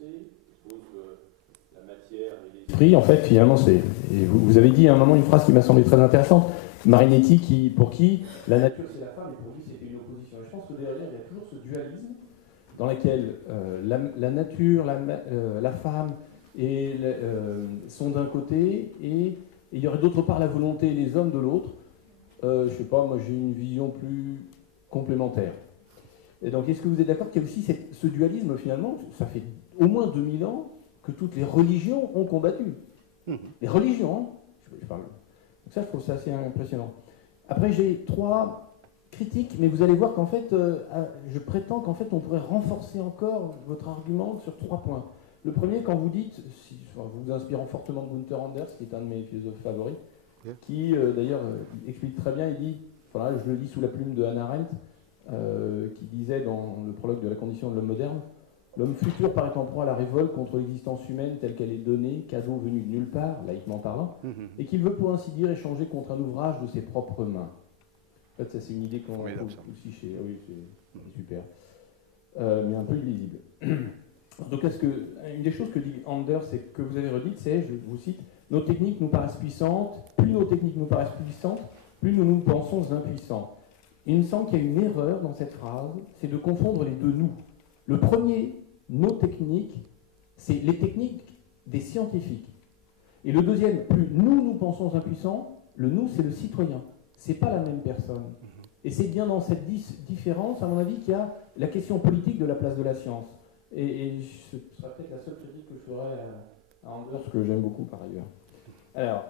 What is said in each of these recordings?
pensée, suppose la matière et l'esprit. En fait, finalement, vous avez dit à un moment une phrase qui m'a semblé très intéressante. Marinetti, pour qui la nature c'est la femme, et pour lui c'était une opposition. Et je pense que derrière, il y a toujours ce dualisme dans lequel la nature, la femme sont d'un côté, et il y aurait d'autre part la volonté et les hommes de l'autre. Je sais pas, moi j'ai une vision plus complémentaire. Et donc, est-ce que vous êtes d'accord qu'il y a aussi ce dualisme, finalement, ça fait au moins 2000 ans que toutes les religions ont combattu. Les religions, hein, je parle. Donc ça, je trouve ça assez impressionnant. Après, j'ai 3 critiques, mais vous allez voir qu'en fait, je prétends qu'en fait, on pourrait renforcer encore votre argument sur 3 points. Le premier, quand vous dites, vous vous inspirant fortement de Gunther Anders, qui est un de mes philosophes favoris, qui d'ailleurs explique très bien, il dit, voilà, je le lis sous la plume de Hannah Arendt, qui disait dans le prologue de la condition de l'homme moderne, l'homme futur paraît en proie à la révolte contre l'existence humaine telle qu'elle est donnée, cadeau venu de nulle part, laïquement parlant, et qu'il veut pour ainsi dire échanger contre un ouvrage de ses propres mains. En fait, ça c'est une idée qu'on trouve aussi chez... Ah oui, c'est super. Mais un peu illisible. En tout cas, une des choses que dit Anders, c'est que vous avez redite, c'est, je vous cite, nos techniques nous paraissent puissantes, plus nos techniques nous paraissent puissantes, plus nous nous pensons impuissants. Il me semble qu'il y a une erreur dans cette phrase, c'est de confondre les deux nous. Le premier, nos techniques, c'est les techniques des scientifiques. Et le deuxième, plus nous pensons impuissants, le nous, c'est le citoyen. C'est pas la même personne. Et c'est bien dans cette différence, à mon avis, qu'il y a la question politique de la place de la science. Et ce sera peut-être la seule critique que je ferai à Anders, que j'aime beaucoup par ailleurs. Alors,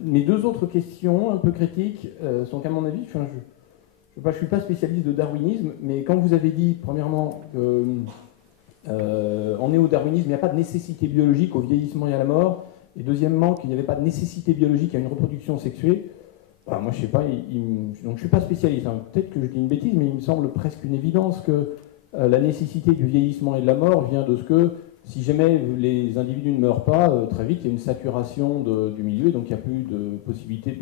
mes 2 autres questions, un peu critiques, sont qu'à mon avis, je ne suis pas spécialiste de darwinisme, mais quand vous avez dit, premièrement, qu'en néo-darwinisme, il n'y a pas de nécessité biologique au vieillissement et à la mort, et deuxièmement, qu'il n'y avait pas de nécessité biologique à une reproduction sexuée, bah, moi je ne sais pas, donc je ne suis pas spécialiste, hein. Peut-être que je dis une bêtise, mais il me semble presque une évidence que la nécessité du vieillissement et de la mort vient de ce que, si jamais les individus ne meurent pas, très vite il y a une saturation du milieu, et donc il n'y a plus de possibilité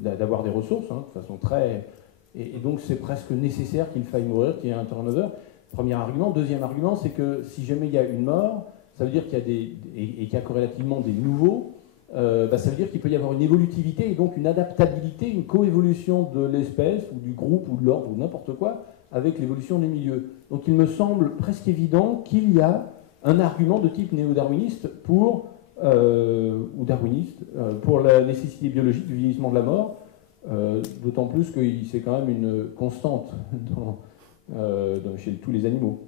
d'avoir des ressources, hein, de façon très... Et donc c'est presque nécessaire qu'il faille mourir, qu'il y ait un turnover. Premier argument. Deuxième argument, c'est que si jamais il y a une mort, ça veut dire qu'il y a et qu'il y a corrélativement des nouveaux, ça veut dire qu'il peut y avoir une évolutivité et donc une adaptabilité, une coévolution de l'espèce ou du groupe ou de l'ordre ou n'importe quoi avec l'évolution des milieux. Donc il me semble presque évident qu'il y a un argument de type néo-darwiniste ou darwiniste pour la nécessité biologique du vieillissement de la mort. D'autant plus que c'est quand même une constante chez tous les animaux.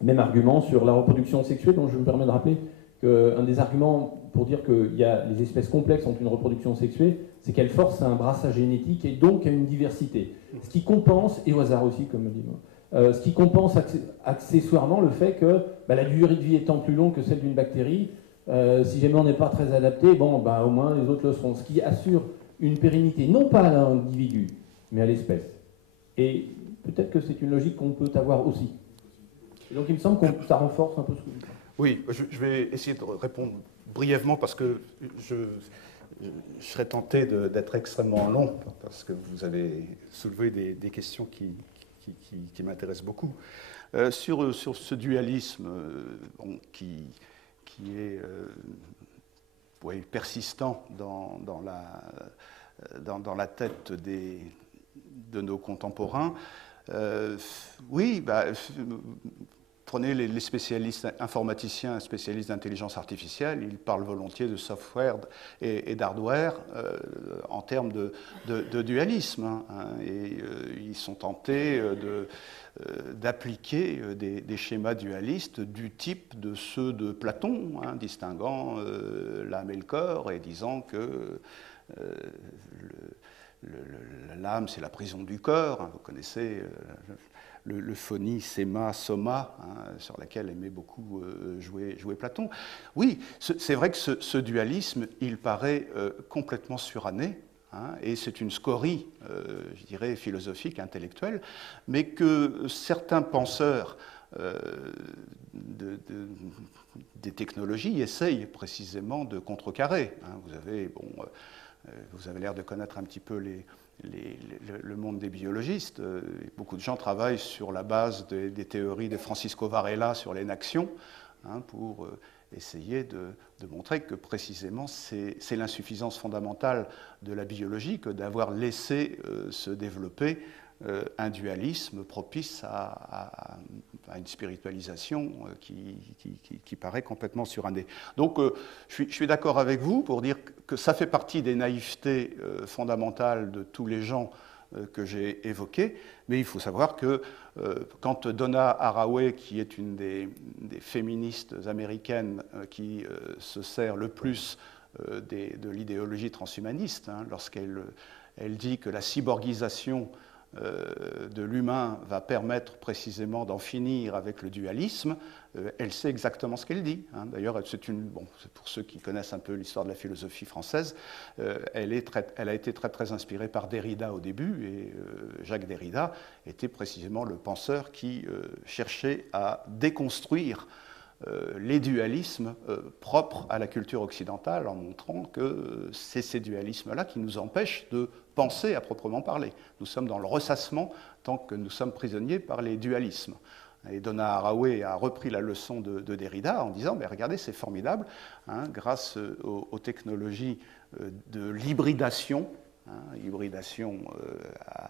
Même argument sur la reproduction sexuelle, dont je me permets de rappeler qu'un des arguments pour dire que les espèces complexes ont une reproduction sexuée, c'est qu'elles forcent à un brassage génétique et donc à une diversité. Ce qui compense, et au hasard aussi, comme me dit moi, ce qui compense accessoirement le fait que la durée de vie étant plus longue que celle d'une bactérie, si jamais on n'est pas très adapté, bon, au moins les autres le seront. Ce qui assure une pérennité, non pas à l'individu, mais à l'espèce. Et peut-être que c'est une logique qu'on peut avoir aussi. Et donc il me semble que ça renforce un peu ce que vous dites. Oui, je vais essayer de répondre brièvement parce que je serais tenté d'être extrêmement long parce que vous avez soulevé des questions qui m'intéressent beaucoup. Sur ce dualisme qui est persistant dans la tête de nos contemporains. Oui, prenez les spécialistes informaticiens, spécialistes d'intelligence artificielle, ils parlent volontiers de software et d'hardware en termes de dualisme. Et ils sont tentés d'appliquer des schémas dualistes du type de ceux de Platon, distinguant l'âme et le corps et disant que l'âme c'est la prison du corps. Vous connaissez le phonie, séma, soma, sur laquelle aimait beaucoup jouer Platon. Oui, c'est vrai que ce dualisme, il paraît complètement suranné, et c'est une scorie, je dirais, philosophique, intellectuelle, mais que certains penseurs des technologies essayent précisément de contrecarrer. Vous avez l'air de connaître un petit peu le monde des biologistes. Beaucoup de gens travaillent sur la base des théories de Francisco Varela sur l'énaction, hein, pour essayer de montrer que précisément c'est l'insuffisance fondamentale de la biologie que d'avoir laissé se développer un dualisme propice à une spiritualisation qui paraît complètement surannée. Donc je suis d'accord avec vous pour dire que ça fait partie des naïvetés fondamentales de tous les gens que j'ai évoqués, mais il faut savoir que quand Donna Haraway, qui est une des féministes américaines qui se sert le plus de l'idéologie transhumaniste, hein, lorsqu'elle dit que la cyborgisation de l'humain va permettre précisément d'en finir avec le dualisme, elle sait exactement ce qu'elle dit. Hein. D'ailleurs, c'est pour ceux qui connaissent un peu l'histoire de la philosophie française, elle a été très, très inspirée par Derrida au début, et Jacques Derrida était précisément le penseur qui cherchait à déconstruire les dualismes propres à la culture occidentale en montrant que c'est ces dualismes-là qui nous empêchent de penser à proprement parler. Nous sommes dans le ressassement tant que nous sommes prisonniers par les dualismes. Et Donna Haraway a repris la leçon de Derrida en disant « Regardez, c'est formidable, hein, grâce aux technologies de l'hybridation, hybridation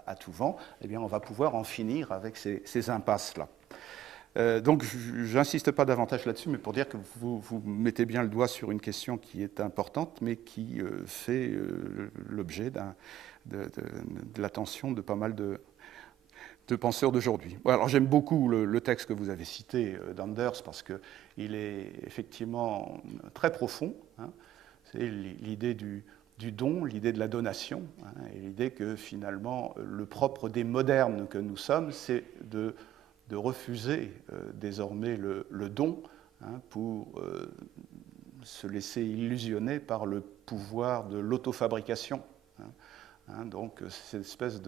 à tout vent, eh bien, on va pouvoir en finir avec ces impasses-là. » Donc, je n'insiste pas davantage là-dessus, mais pour dire que vous mettez bien le doigt sur une question qui est importante, mais qui fait l'objet de l'attention de pas mal de penseurs d'aujourd'hui. Alors, j'aime beaucoup le texte que vous avez cité d'Anders, parce qu'il est effectivement très profond. Hein. C'est l'idée du don, l'idée de la donation, hein, et l'idée que finalement, le propre des modernes que nous sommes, c'est de refuser désormais le don, hein, pour se laisser illusionner par le pouvoir de l'autofabrication. Hein, donc, cette espèce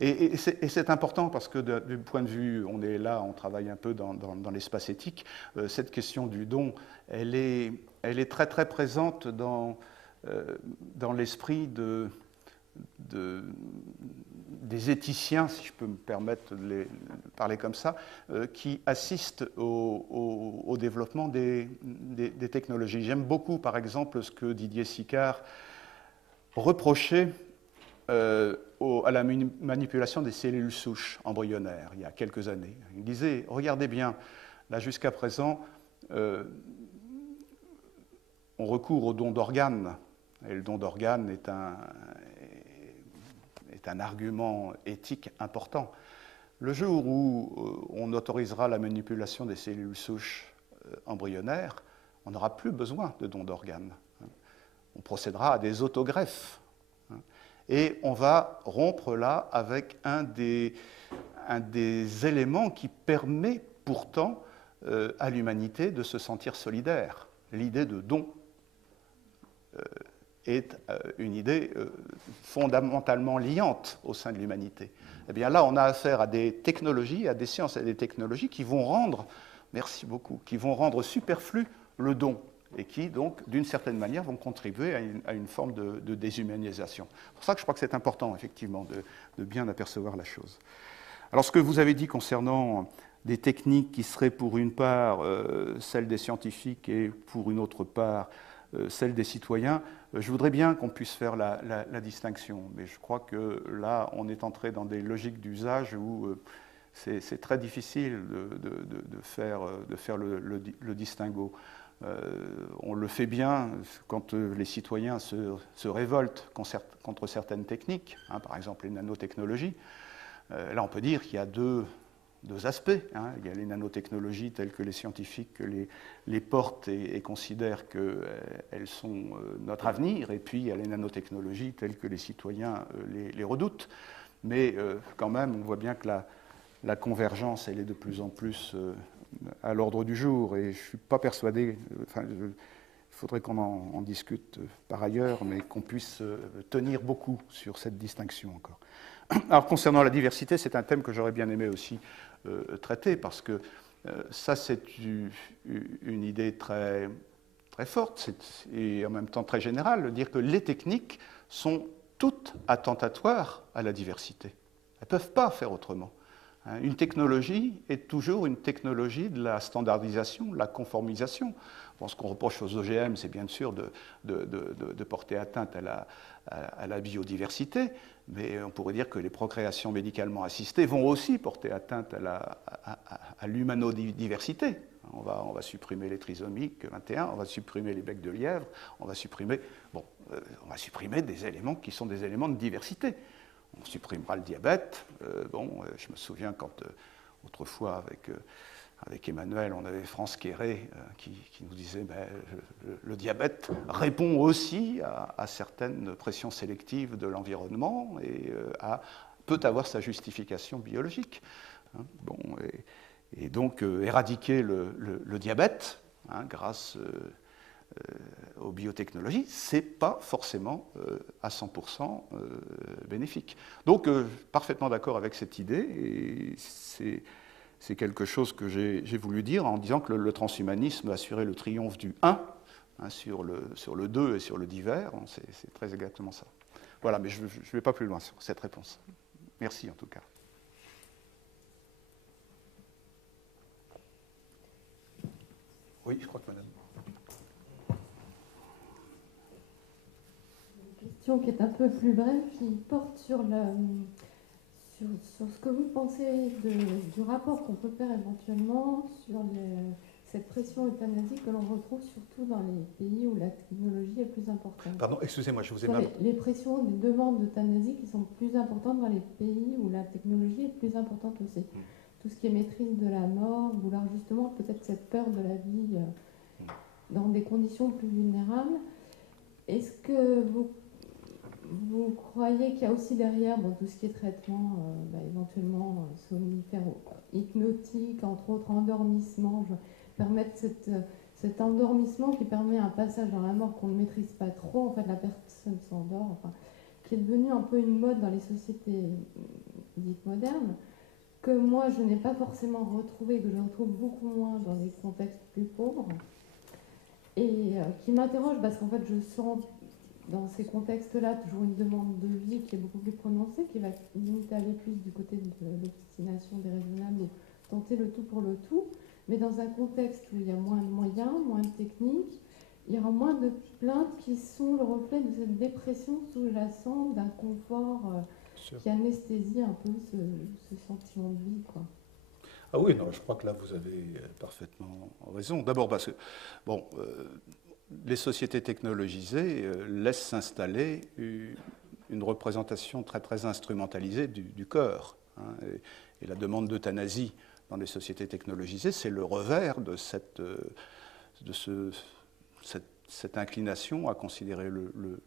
Et c'est important parce que du point de vue, on est là, on travaille un peu dans l'espace éthique, cette question du don, elle est très très présente dans l'esprit des éthiciens, si je peux me permettre de parler comme ça, qui assistent au développement des technologies. J'aime beaucoup, par exemple, ce que Didier Sicard reprochait à la manipulation des cellules souches embryonnaires, il y a quelques années. Il disait, regardez bien, là jusqu'à présent, on recourt au don d'organes, et le don d'organes est un argument éthique important. Le jour où on autorisera la manipulation des cellules souches embryonnaires, on n'aura plus besoin de don d'organes. On procédera à des autogreffes. Et on va rompre là avec un des éléments qui permet pourtant à l'humanité de se sentir solidaire. L'idée de don est une idée fondamentalement liante au sein de l'humanité. Eh bien là, on a affaire à des technologies, à des sciences et à des technologies qui vont rendre, merci beaucoup, qui vont rendre superflu le don et qui, donc, d'une certaine manière, vont contribuer à une forme de déshumanisation. C'est pour ça que je crois que c'est important, effectivement, de bien apercevoir la chose. Alors, ce que vous avez dit concernant des techniques qui seraient, pour une part, celles des scientifiques et, pour une autre part, celles des citoyens, je voudrais bien qu'on puisse faire la distinction. Mais je crois que là, on est entré dans des logiques d'usage où c'est très difficile de faire le distinguo. On le fait bien quand les citoyens se révoltent contre certaines techniques, hein, par exemple les nanotechnologies. Là, on peut dire qu'il y a deux aspects. Hein. Il y a les nanotechnologies telles que les scientifiques les portent et considèrent qu'elles sont notre avenir, et puis il y a les nanotechnologies telles que les citoyens les redoutent. Mais quand même, on voit bien que la convergence, elle est de plus en plus à l'ordre du jour, et je ne suis pas persuadé, il faudrait qu'on en discute par ailleurs, mais qu'on puisse tenir beaucoup sur cette distinction encore. Alors, concernant la diversité, c'est un thème que j'aurais bien aimé aussi traiter, parce que ça, c'est une idée très, très forte et en même temps très générale, de dire que les techniques sont toutes attentatoires à la diversité. Elles ne peuvent pas faire autrement. Une technologie est toujours une technologie de la standardisation, de la conformisation. Bon, ce qu'on reproche aux OGM, c'est bien sûr de porter atteinte à la biodiversité, mais on pourrait dire que les procréations médicalement assistées vont aussi porter atteinte à l'humanodiversité. On va supprimer les trisomiques 21, on va supprimer les becs de lièvre, on va supprimer des éléments qui sont des éléments de diversité. On supprimera le diabète. Je me souviens quand autrefois avec Emmanuel, on avait France Quéré qui nous disait le diabète répond aussi à certaines pressions sélectives de l'environnement et peut avoir sa justification biologique. Et donc éradiquer le diabète grâce aux biotechnologies, ce n'est pas forcément à 100% bénéfique. Donc, parfaitement d'accord avec cette idée, et c'est quelque chose que j'ai voulu dire en disant que le transhumanisme assurait le triomphe du 1 sur le 2 et sur le divers. C'est très exactement ça. Voilà, mais je ne vais pas plus loin sur cette réponse. Merci en tout cas. Oui, je crois que madame. Une question qui est un peu plus brève, qui porte sur ce que vous pensez du rapport qu'on peut faire éventuellement sur cette pression euthanasique que l'on retrouve surtout dans les pays où la technologie est plus importante. Pardon, excusez-moi, je vous ai mal... mal... Les pressions des demandes d'euthanasie qui sont plus importantes dans les pays où la technologie est plus importante aussi. Tout ce qui est maîtrise de la mort, vouloir justement peut-être cette peur de la vie dans des conditions plus vulnérables. Est-ce que vous croyez qu'il y a aussi derrière tout ce qui est traitement éventuellement somnifère, hypnotique, entre autres endormissement, permettre cet endormissement qui permet un passage dans la mort qu'on ne maîtrise pas trop, en fait la personne s'endort, qui est devenu un peu une mode dans les sociétés dites modernes, que moi je n'ai pas forcément retrouvé, que je retrouve beaucoup moins dans des contextes plus pauvres, et qui m'interroge parce qu'en fait je sens dans ces contextes-là toujours une demande de vie qui est beaucoup plus prononcée, qui va limite aller plus du côté de l'obstination déraisonnable, tenter le tout pour le tout, mais dans un contexte où il y a moins de moyens, moins de techniques, il y aura moins de plaintes qui sont le reflet de cette dépression sous-jacente, d'un confort qui anesthésie un peu ce sentiment de vie, quoi. Ah oui, non, je crois que là vous avez parfaitement raison. D'abord parce que, les sociétés technologisées laissent s'installer une représentation très très instrumentalisée du corps. Et la demande d'euthanasie dans les sociétés technologisées, c'est le revers de cette inclination à considérer le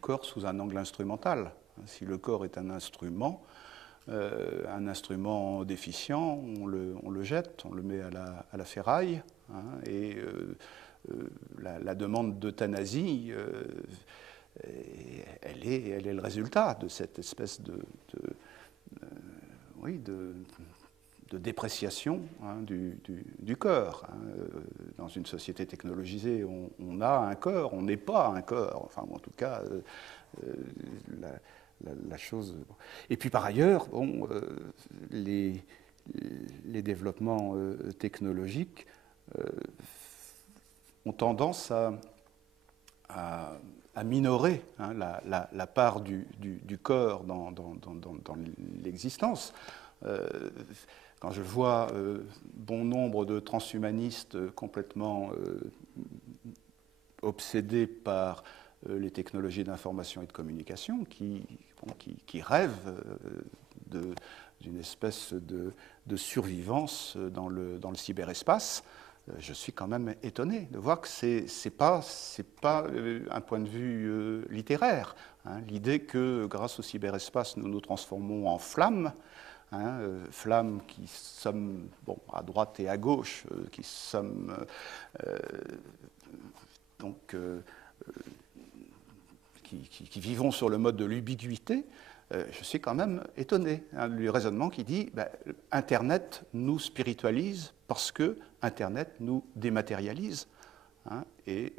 corps sous un angle instrumental. Si le corps est un instrument déficient, on le jette, on le met à la ferraille, la demande d'euthanasie, elle est le résultat de cette espèce de dépréciation du corps. Dans une société technologisée, on a un corps, on n'est pas un corps. Enfin, en tout cas, la chose... Et puis par ailleurs, les développements technologiques ont tendance à minorer la part du corps dans l'existence. Quand je vois bon nombre de transhumanistes complètement obsédés par les technologies d'information et de communication, qui rêvent d'une espèce de survivance dans le cyberespace, je suis quand même étonné de voir que c'est pas un point de vue littéraire. L'idée que grâce au cyberespace, nous nous transformons en flammes, flammes qui sommes à droite et à gauche, qui sommes qui vivons sur le mode de l'ubiquité. Je suis quand même étonné du raisonnement qui dit Internet nous spiritualise parce que Internet nous dématérialise. Et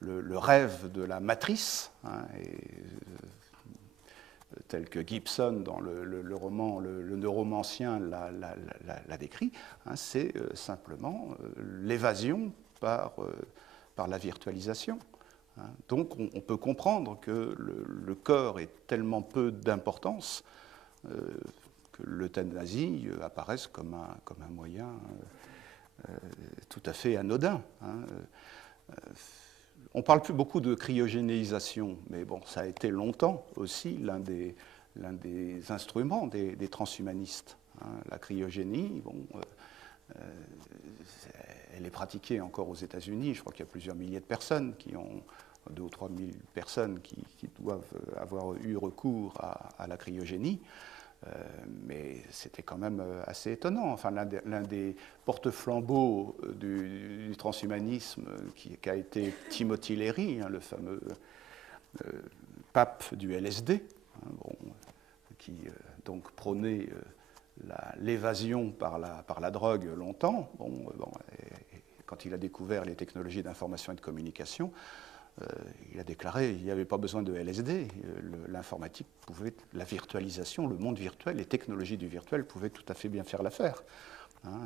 le rêve de la matrice est tel que Gibson, dans le roman Le Neuromancien, l'a décrit, hein, c'est simplement l'évasion par la virtualisation. Hein. Donc on peut comprendre que le corps ait tellement peu d'importance que l'euthanasie apparaisse comme un moyen tout à fait anodin. Hein. On ne parle plus beaucoup de cryogénisation, mais bon, ça a été longtemps aussi l'un des instruments des transhumanistes. Hein. La cryogénie, bon, elle est pratiquée encore aux États-Unis. Je crois qu'il y a plusieurs milliers de personnes 2 ou 3 000 personnes qui doivent avoir eu recours à la cryogénie. Mais c'était quand même assez étonnant. Enfin, l'un des porte-flambeaux du transhumanisme qui a été Timothy Leary, hein, le fameux pape du LSD, hein, bon, qui donc prônait l'évasion par la drogue longtemps. Et quand il a découvert les technologies d'information et de communication, il a déclaré qu'il n'y avait pas besoin de LSD. L'informatique pouvait, la virtualisation, le monde virtuel, les technologies du virtuel pouvaient tout à fait bien faire l'affaire. Hein,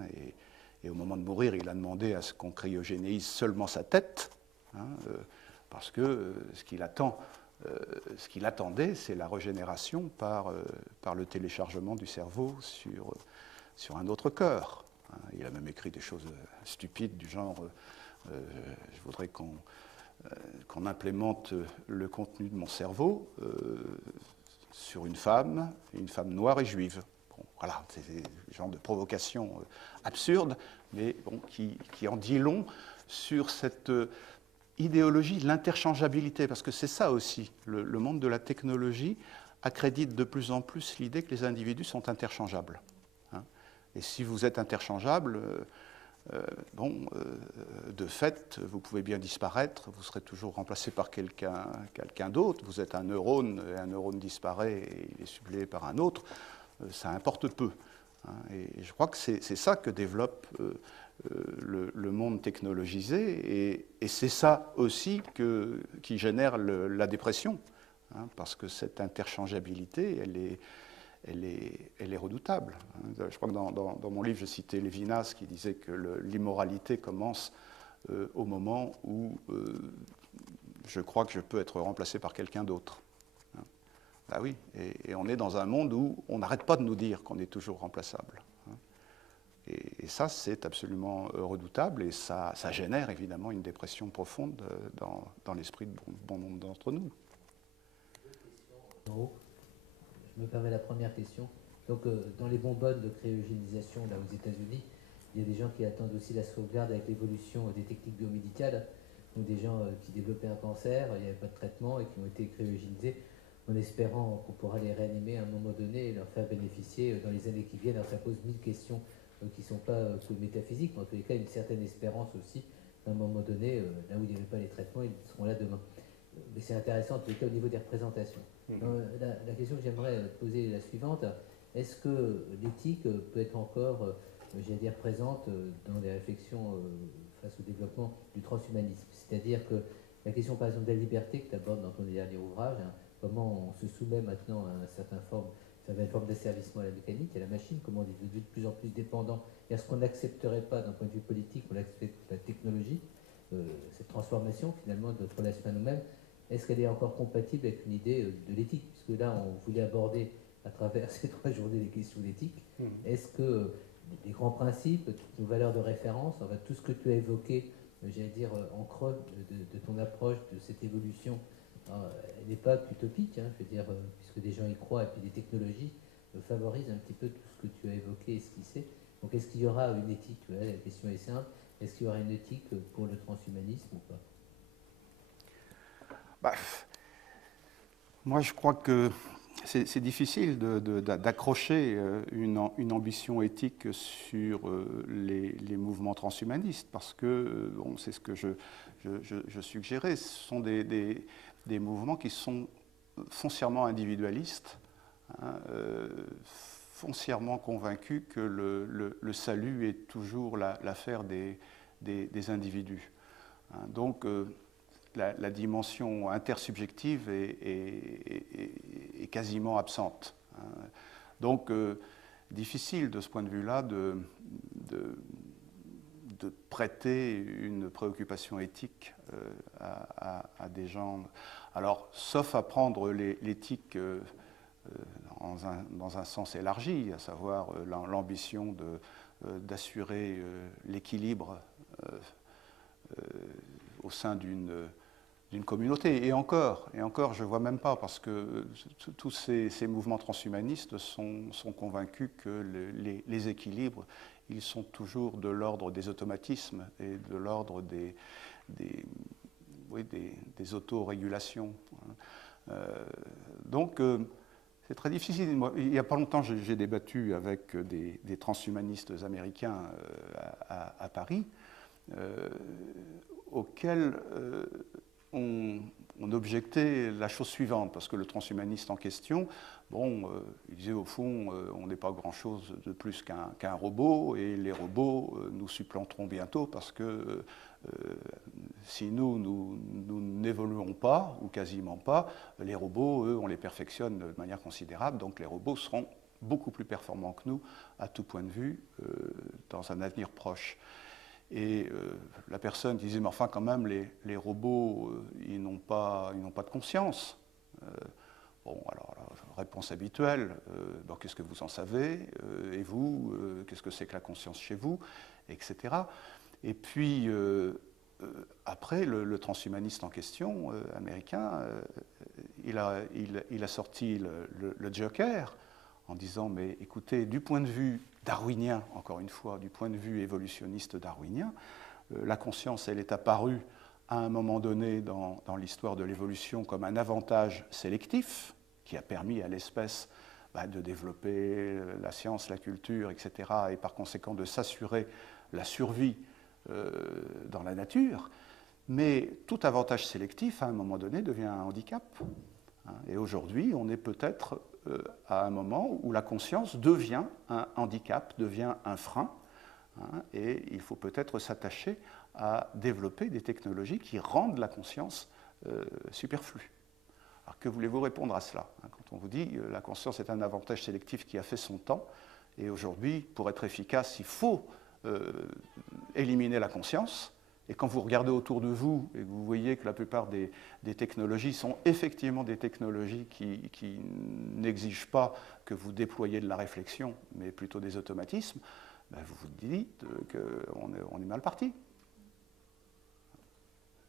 et au moment de mourir, il a demandé à ce qu'on cryogénise seulement sa tête, hein, parce que ce qu'il attendait, c'est la régénération par le téléchargement du cerveau sur un autre corps. Hein. Il a même écrit des choses stupides du genre je voudrais qu'on implémente le contenu de mon cerveau sur une femme noire et juive. Bon, voilà, c'est des genres de provocations absurdes, mais bon, qui en dit long sur cette idéologie de l'interchangeabilité, parce que c'est ça aussi, le monde de la technologie accrédite de plus en plus l'idée que les individus sont interchangeables. Hein. Et si vous êtes interchangeable, de fait, vous pouvez bien disparaître, vous serez toujours remplacé par quelqu'un d'autre, vous êtes un neurone, et un neurone disparaît et il est suppléé par un autre, ça importe peu. Hein, et je crois que c'est ça que développe le monde technologisé, et c'est ça aussi qui génère la dépression, hein, parce que cette interchangeabilité, elle est redoutable. Je crois que dans mon livre, je citais Lévinas qui disait que l'immoralité commence au moment où je crois que je peux être remplacé par quelqu'un d'autre. Ah oui, et on est dans un monde où on n'arrête pas de nous dire qu'on est toujours remplaçable. Et ça, c'est absolument redoutable, et ça génère évidemment une dépression profonde dans l'esprit de bon nombre d'entre nous. Je me permets la première question. Donc, dans les bonbonnes de cryogénisation là aux États-Unis, il y a des gens qui attendent aussi la sauvegarde avec l'évolution des techniques biomédicales. Donc, des gens qui développaient un cancer, il n'y avait pas de traitement et qui ont été cryogénisés en espérant qu'on pourra les réanimer à un moment donné et leur faire bénéficier dans les années qui viennent. Alors, ça pose 1000 questions qui ne sont pas que métaphysiques, mais en tous les cas, une certaine espérance aussi. À un moment donné, là où il n'y avait pas les traitements, ils seront là demain. Mais c'est intéressant en tous les cas au niveau des représentations. La question que j'aimerais poser est la suivante. Est-ce que l'éthique peut être encore, j'allais dire, présente dans les réflexions face au développement du transhumanisme? C'est-à-dire que la question, par exemple, de la liberté que tu abordes dans ton dernier ouvrage, hein, comment on se soumet maintenant à une certaine forme d'asservissement à la mécanique, à la machine, comment on est devenu de plus en plus dépendant, et à ce qu'on n'accepterait pas d'un point de vue politique, on accepte la technologie, cette transformation finalement de notre relation à nous-mêmes. Est-ce qu'elle est encore compatible avec une idée de l'éthique? Puisque là, on voulait aborder à travers ces 3 journées les questions d'éthique. Est-ce que les grands principes, toutes nos valeurs de référence, enfin, tout ce que tu as évoqué, j'allais dire en creux de ton approche de cette évolution, elle n'est pas utopique, hein, je veux dire, puisque des gens y croient, et puis les technologies favorisent un petit peu tout ce que tu as évoqué et esquissé. Donc est-ce qu'il y aura une éthique? La question est simple. Est-ce qu'il y aura une éthique pour le transhumanisme ou pas? Moi, je crois que c'est difficile d'accrocher une ambition éthique sur les mouvements transhumanistes, parce que, bon, c'est ce que je suggérais, ce sont des mouvements qui sont foncièrement individualistes, hein, foncièrement convaincus que le salut est toujours l'affaire des individus. Hein, donc, la dimension intersubjective est quasiment absente. Hein. Donc, difficile de ce point de vue-là de prêter une préoccupation éthique à des gens. Alors, sauf à prendre l'éthique dans un sens élargi, à savoir l'ambition d'assurer l'équilibre au sein d'une communauté. Et encore, je ne vois même pas, parce que tous ces mouvements transhumanistes sont convaincus que les équilibres, ils sont toujours de l'ordre des automatismes et de l'ordre des autorégulations. Donc, c'est très difficile. Moi, il n'y a pas longtemps, j'ai débattu avec des transhumanistes américains à Paris, auxquels on objectait la chose suivante, parce que le transhumaniste en question, il disait au fond, on n'est pas grand-chose de plus qu'un robot, et les robots nous supplanteront bientôt, parce que si nous n'évoluons pas, ou quasiment pas, les robots, eux, on les perfectionne de manière considérable, donc les robots seront beaucoup plus performants que nous, à tout point de vue, dans un avenir proche. Et la personne disait, mais enfin, quand même, les robots, ils n'ont pas de conscience. Alors, la réponse habituelle, qu'est-ce que vous en savez? Et vous, qu'est-ce que c'est que la conscience chez vous? Etc. Et puis, après, le transhumaniste en question, américain, il a sorti le Joker en disant, mais écoutez, du point de vue darwinien, encore une fois, du point de vue évolutionniste darwinien, la conscience, elle est apparue à un moment donné dans l'histoire de l'évolution comme un avantage sélectif qui a permis à l'espèce de développer la science, la culture, etc., et par conséquent de s'assurer la survie dans la nature. Mais tout avantage sélectif, à un moment donné, devient un handicap. Et aujourd'hui, on est peut-être à un moment où la conscience devient un handicap, devient un frein, et il faut peut-être s'attacher à développer des technologies qui rendent la conscience superflue. Alors que voulez-vous répondre à cela? Quand on vous dit la conscience est un avantage sélectif qui a fait son temps, et aujourd'hui, pour être efficace, il faut éliminer la conscience. Et quand vous regardez autour de vous et que vous voyez que la plupart des technologies sont effectivement des technologies qui n'exigent pas que vous déployiez de la réflexion, mais plutôt des automatismes, vous vous dites qu'on est mal parti.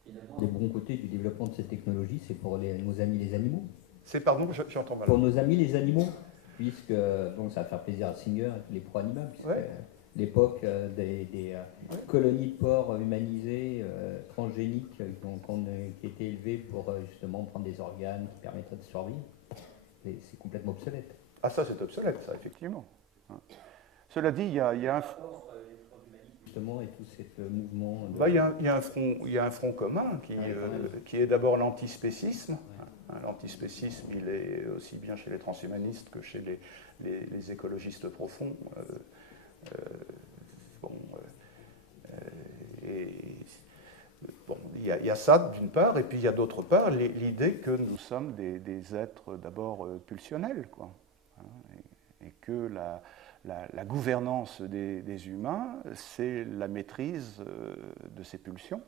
Finalement, les bons côtés du développement de cette technologie, c'est pour nos amis les animaux. Pardon, j'entends mal. Pour nos amis les animaux, puisque ça va faire plaisir à Singer, les pro-animaux, puisque l'époque des colonies de porcs humanisées, transgéniques, qui étaient élevées pour justement prendre des organes qui permettraient de survivre, c'est complètement obsolète. Ah, ça c'est obsolète, ça, effectivement. Cela dit, il y a un... Justement, et tout ce mouvement... Il y a un front commun qui est d'abord l'antispécisme. L'antispécisme, il est aussi bien chez les transhumanistes que chez les écologistes profonds. Il y a ça d'une part, et puis il y a d'autre part l'idée que nous sommes des êtres d'abord pulsionnels, quoi, et que la gouvernance des humains, c'est la maîtrise de ces pulsions.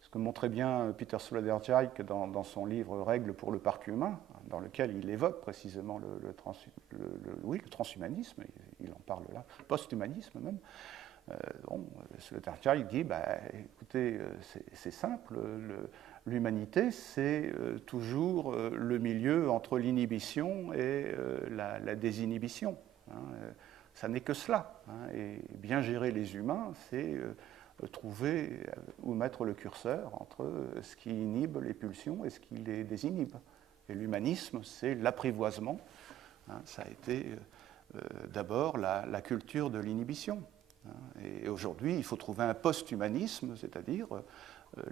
Ce que montrait bien Peter Sloterdijk dans son livre Règles pour le parc humain, dans lequel il évoque précisément le transhumanisme, il en parle là, post-humanisme même. Sloterdijk dit, écoutez, c'est simple, l'humanité, c'est toujours le milieu entre l'inhibition et la désinhibition. Ça n'est que cela. Et bien gérer les humains, c'est trouver ou mettre le curseur entre ce qui inhibe les pulsions et ce qui les désinhibe. Et l'humanisme, c'est l'apprivoisement. Ça a été d'abord la culture de l'inhibition. Et aujourd'hui, il faut trouver un post-humanisme, c'est-à-dire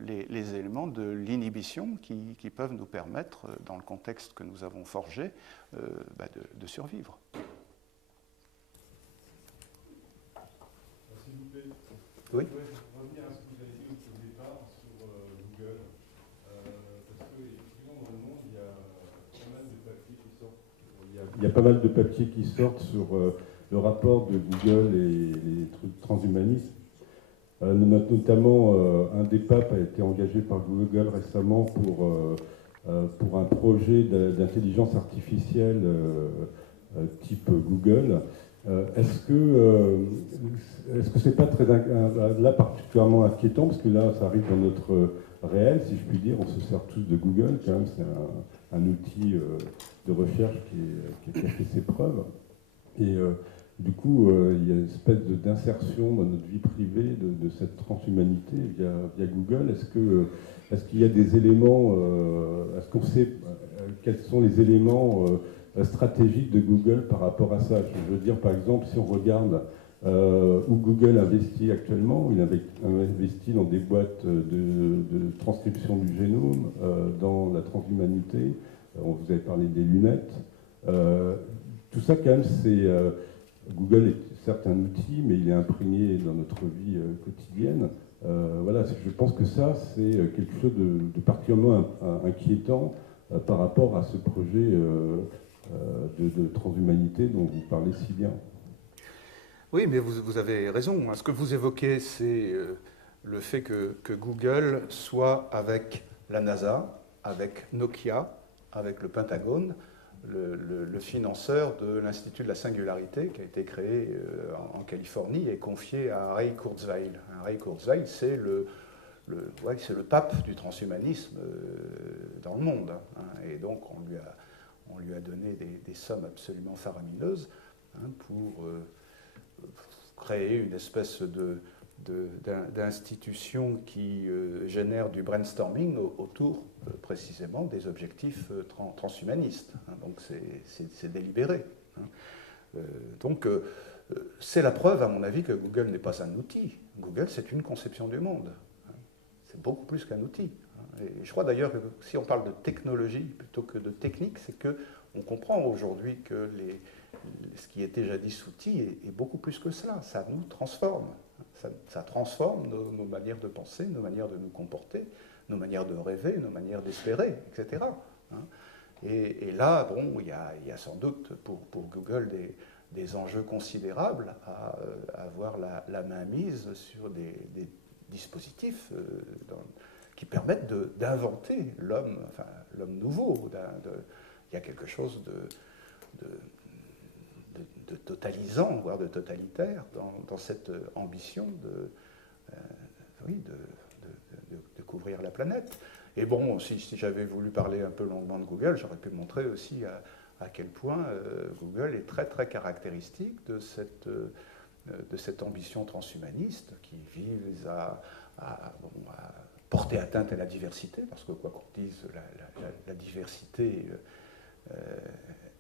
les éléments de l'inhibition qui peuvent nous permettre, dans le contexte que nous avons forgé, de survivre. S'il vous plaît. Oui. Je voudrais revenir à ce que vous avez dit au départ sur Google. il y a pas mal de papiers qui sortent sur le rapport de Google et les trucs transhumanistes. Notamment, un des papes a été engagé par Google récemment pour un projet d'intelligence artificielle type Google. Est-ce que c'est pas très là particulièrement inquiétant, parce que là ça arrive dans notre réel, si je puis dire, on se sert tous de Google quand même, c'est un outil de recherche qui a fait ses preuves, et du coup il y a une espèce d'insertion dans notre vie privée de cette transhumanité via Google. Est-ce qu'il y a des éléments, est-ce qu'on sait quels sont les éléments stratégique de Google par rapport à ça? Je veux dire, par exemple, si on regarde où Google investit actuellement, il investit dans des boîtes de transcription du génome, dans la transhumanité, vous avez parlé des lunettes. Tout ça, quand même, Google est certes un outil, mais il est imprégné dans notre vie quotidienne. Voilà, je pense que ça, c'est quelque chose de particulièrement inquiétant par rapport à ce projet de transhumanité dont vous parlez si bien. Oui, mais vous avez raison. Ce que vous évoquez, c'est le fait que Google soit avec la NASA, avec Nokia, avec le Pentagone, le financeur de l'Institut de la Singularité qui a été créé en Californie et confié à Ray Kurzweil. Ray Kurzweil, c'est le pape du transhumanisme dans le monde. Et donc, on lui a donné des sommes absolument faramineuses pour créer une espèce d'institution qui génère du brainstorming autour précisément des objectifs transhumanistes. Donc c'est délibéré. Donc c'est la preuve, à mon avis, que Google n'est pas un outil. Google, c'est une conception du monde. C'est beaucoup plus qu'un outil. Et je crois d'ailleurs que si on parle de technologie plutôt que de technique, c'est qu'on comprend aujourd'hui que ce qui était jadis outil est beaucoup plus que cela. Ça nous transforme. Ça transforme nos manières de penser, nos manières de nous comporter, nos manières de rêver, nos manières d'espérer, etc. Et là, bon, il y a sans doute pour Google des enjeux considérables à avoir la main mise sur des dispositifs qui permettent d'inventer l'homme, enfin l'homme nouveau. Il y a quelque chose de totalisant, voire de totalitaire, dans cette ambition de couvrir la planète. Et bon, si j'avais voulu parler un peu longuement de Google, j'aurais pu montrer aussi à quel point Google est très très caractéristique de cette ambition transhumaniste qui vise à porter atteinte à la diversité, parce que quoi qu'on dise, la diversité,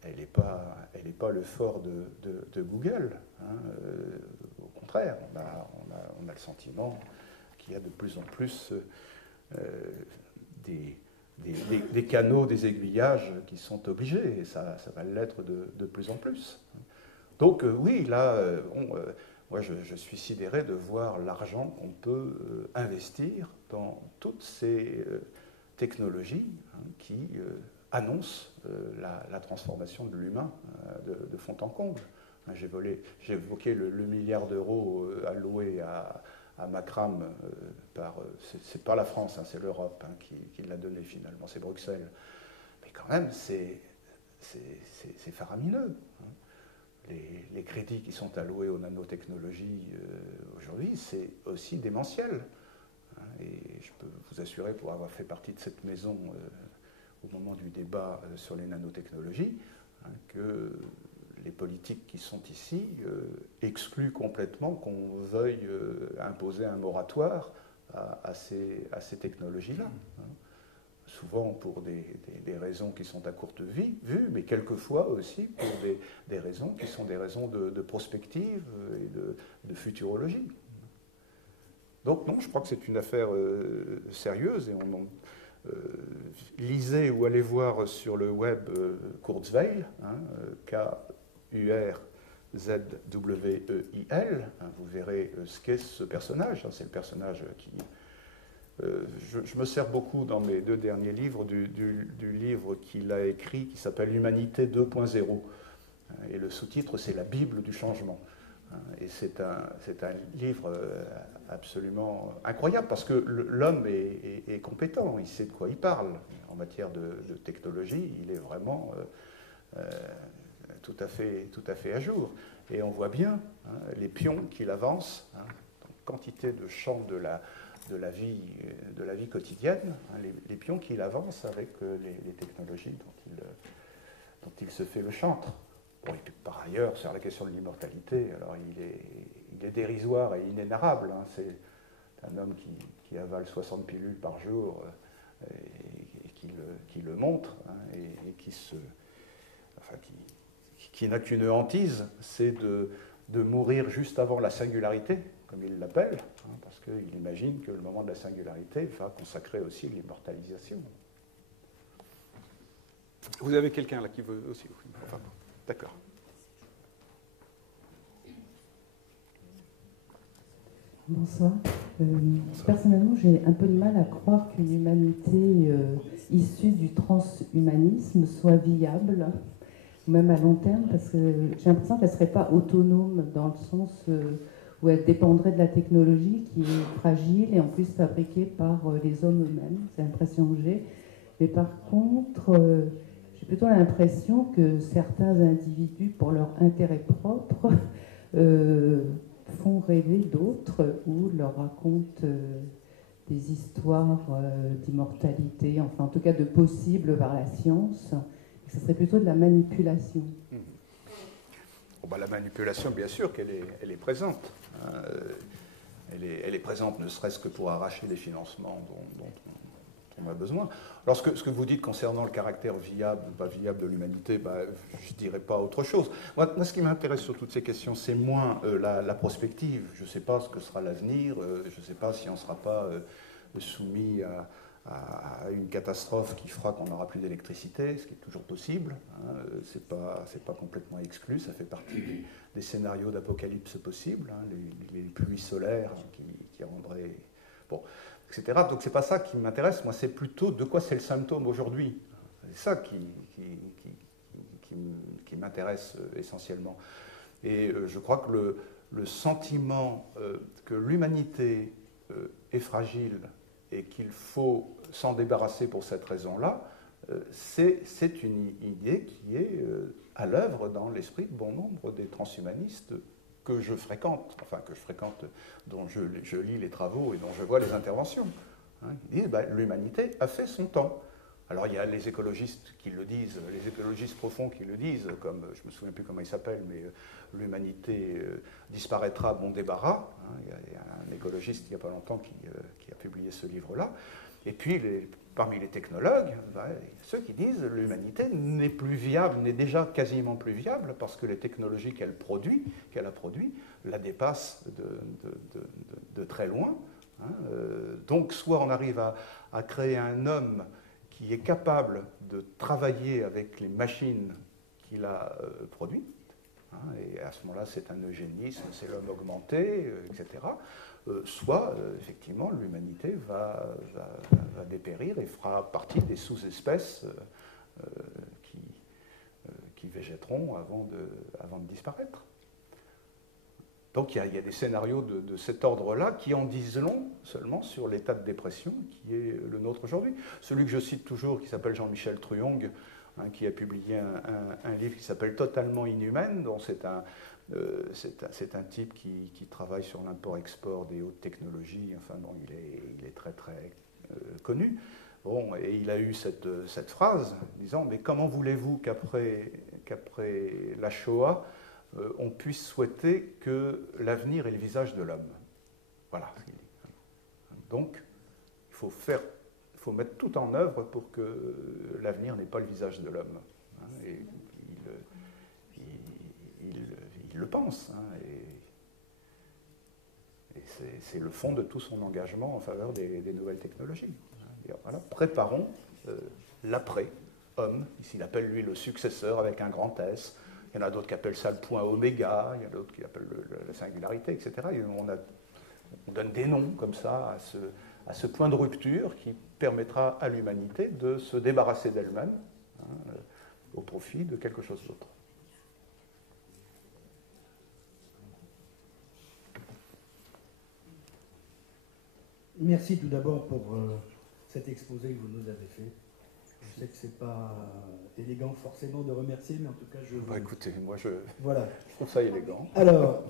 elle n'est pas le fort de Google. Au contraire, on a le sentiment qu'il y a de plus en plus des canaux, des aiguillages qui sont obligés, et ça va l'être de plus en plus. Donc oui, là, moi je suis sidéré de voir l'argent qu'on peut investir dans toutes ces technologies qui annoncent la transformation de l'humain de fond en comble. J'ai évoqué le milliard d'euros alloué à Macram c'est pas la France, c'est l'Europe qui l'a donné finalement, c'est Bruxelles. Mais quand même, c'est faramineux. Les crédits qui sont alloués aux nanotechnologies aujourd'hui, c'est aussi démentiel. Et je peux vous assurer, pour avoir fait partie de cette maison au moment du débat sur les nanotechnologies, que les politiques qui sont ici excluent complètement qu'on veuille imposer un moratoire à ces technologies-là. Souvent pour des raisons qui sont à courte vue, mais quelquefois aussi pour des raisons qui sont des raisons de prospective et de futurologie. Donc non, je crois que c'est une affaire sérieuse, et lisez ou allez voir sur le web Kurzweil, K-U-R-Z-W-E-I-L, vous verrez ce qu'est ce personnage. C'est le personnage qui... je me sers beaucoup dans mes 2 derniers livres du livre qu'il a écrit qui s'appelle Humanité 2.0. Et le sous-titre, c'est la Bible du changement. Et c'est un livre absolument incroyable parce que l'homme est compétent, il sait de quoi il parle. En matière de technologie, il est vraiment tout à fait à jour. Et on voit bien les pions qu'il avance, quantité de champs de la vie quotidienne, les pions qu'il avance avec les technologies dont il se fait le chantre. Bon, et puis, par ailleurs, sur la question de l'immortalité, alors il est dérisoire et inénarrable. C'est un homme qui avale 60 pilules par jour et qui le montre, et qui n'a qu'une hantise, c'est de mourir juste avant la singularité, comme il l'appelle, parce qu'il imagine que le moment de la singularité va consacrer aussi l'immortalisation. Vous avez quelqu'un là qui veut aussi? Enfin, d'accord. Bonsoir. Personnellement, j'ai un peu de mal à croire qu'une humanité issue du transhumanisme soit viable, même à long terme, parce que j'ai l'impression qu'elle ne serait pas autonome dans le sens où elle dépendrait de la technologie qui est fragile et en plus fabriquée par les hommes eux-mêmes. C'est l'impression que j'ai. Mais par contre, j'ai plutôt l'impression que certains individus, pour leur intérêt propre, font rêver d'autres ou leur racontent des histoires d'immortalité, enfin en tout cas de possibles vers la science. Ce serait plutôt de la manipulation. La manipulation, bien sûr qu'elle est présente. Elle est présente ne serait-ce que pour arracher les financements dont on a besoin. Alors ce que vous dites concernant le caractère viable ou pas viable de l'humanité, je ne dirais pas autre chose. Moi, ce qui m'intéresse sur toutes ces questions, c'est moins la prospective. Je ne sais pas ce que sera l'avenir, je ne sais pas si on ne sera pas soumis à une catastrophe qui fera qu'on n'aura plus d'électricité, ce qui est toujours possible. C'est pas complètement exclu, ça fait partie des scénarios d'apocalypse possibles, les pluies solaires qui rendraient... Bon, etc. Donc c'est pas ça qui m'intéresse, moi c'est plutôt de quoi c'est le symptôme aujourd'hui. C'est ça qui m'intéresse essentiellement. Et je crois que le sentiment que l'humanité est fragile et qu'il faut s'en débarrasser pour cette raison-là, c'est une idée qui est à l'œuvre dans l'esprit de bon nombre des transhumanistes que je fréquente, dont je lis les travaux et dont je vois les interventions. Ils disent l'humanité a fait son temps. Alors il y a les écologistes qui le disent, les écologistes profonds qui le disent, comme, je ne me souviens plus comment il s'appelle, mais l'humanité disparaîtra à bon débarras. Il y a un écologiste il n'y a pas longtemps qui a publié ce livre-là. Et puis parmi les technologues, ceux qui disent l'humanité n'est plus viable, n'est déjà quasiment plus viable parce que les technologies qu'elle a produites la dépassent de très loin. Donc soit on arrive à créer un homme qui est capable de travailler avec les machines qu'il a produites, et à ce moment-là c'est un eugénisme, c'est l'homme augmenté, etc. Soit effectivement l'humanité va dépérir et fera partie des sous-espèces qui végéteront avant de disparaître. Donc il y a des scénarios de cet ordre-là qui en disent long seulement sur l'état de dépression qui est le nôtre aujourd'hui. Celui que je cite toujours, qui s'appelle Jean-Michel Truong, qui a publié un livre qui s'appelle Totalement inhumaine, dont c'est un type qui travaille sur l'import-export des hautes technologies, enfin bon, il est très très connu. Bon, et il a eu cette phrase disant « Mais comment voulez-vous qu'après la Shoah, on puisse souhaiter que l'avenir ait le visage de l'homme ?» Voilà. Donc, il faut mettre tout en œuvre pour que l'avenir n'ait pas le visage de l'homme. Et il le pense. Et c'est le fond de tout son engagement en faveur des nouvelles technologies. Et voilà, préparons l'après-homme. Ici, il appelle lui le successeur avec un grand S. Il y en a d'autres qui appellent ça le point oméga, il y en a d'autres qui appellent la singularité, etc. Et on donne des noms comme ça à ce point de rupture qui permettra à l'humanité de se débarrasser d'elle-même au profit de quelque chose d'autre. Merci tout d'abord pour cet exposé que vous nous avez fait. Je sais que c'est pas élégant forcément de remercier, mais en tout cas, je vous... Écoutez, moi Voilà. je trouve ça élégant. Alors,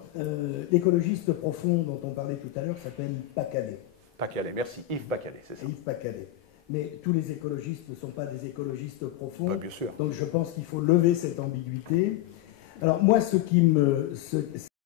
l'écologiste profond dont on parlait tout à l'heure s'appelle Pacalet. Pacalet, merci. Yves Pacalet, c'est ça. Yves Pacalet. Mais tous les écologistes ne sont pas des écologistes profonds. Bah, bien sûr. Donc je pense qu'il faut lever cette ambiguïté. Alors moi, ce qui me...